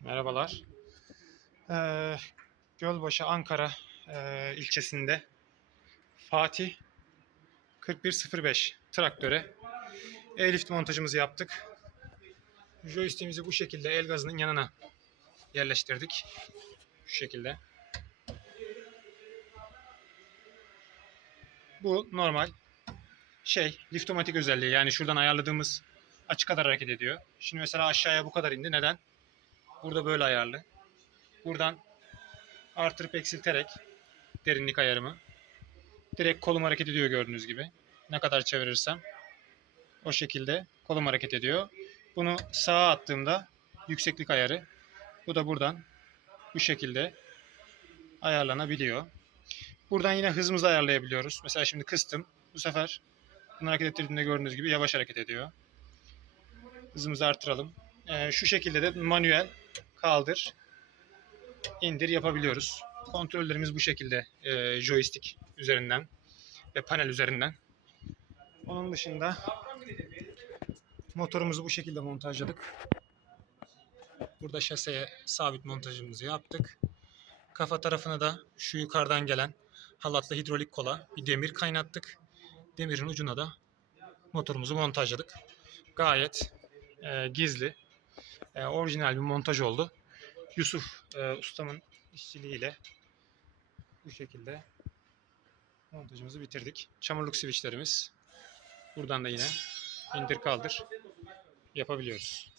Merhabalar. Ee, Gölbaşı Ankara e, ilçesinde Fatih 4105 traktöre e-lift montajımızı yaptık. Joystick'imizi bu şekilde el gazının yanına yerleştirdik. Şu şekilde. Bu normal şey liftomatik özelliği yani şuradan ayarladığımız açı kadar hareket ediyor. Şimdi mesela aşağıya bu kadar indi. Neden? Burada böyle ayarlı. Buradan artırıp eksilterek derinlik ayarımı. Direkt kolum hareket ediyor gördüğünüz gibi. Ne kadar çevirirsem o şekilde kolum hareket ediyor. Bunu sağa attığımda yükseklik ayarı. Bu da buradan bu şekilde ayarlanabiliyor. Buradan yine hızımızı ayarlayabiliyoruz. Mesela şimdi kıstım. Bu sefer bunu hareket ettirdiğimde gördüğünüz gibi yavaş hareket ediyor. Hızımızı artıralım. Ee, şu şekilde de manuel kaldır, indir yapabiliyoruz. Kontrollerimiz bu şekilde e, joystick üzerinden ve panel üzerinden. Onun dışında motorumuzu bu şekilde montajladık. Burada şaseye sabit montajımızı yaptık. Kafa tarafına da şu yukarıdan gelen halatlı hidrolik kola bir demir kaynattık. Demirin ucuna da motorumuzu montajladık. Gayet e, gizli, e, orijinal bir montaj oldu. Yusuf e, ustamın işçiliğiyle bu şekilde montajımızı bitirdik. Çamurluk switchlerimiz. Buradan da yine indir kaldır yapabiliyoruz.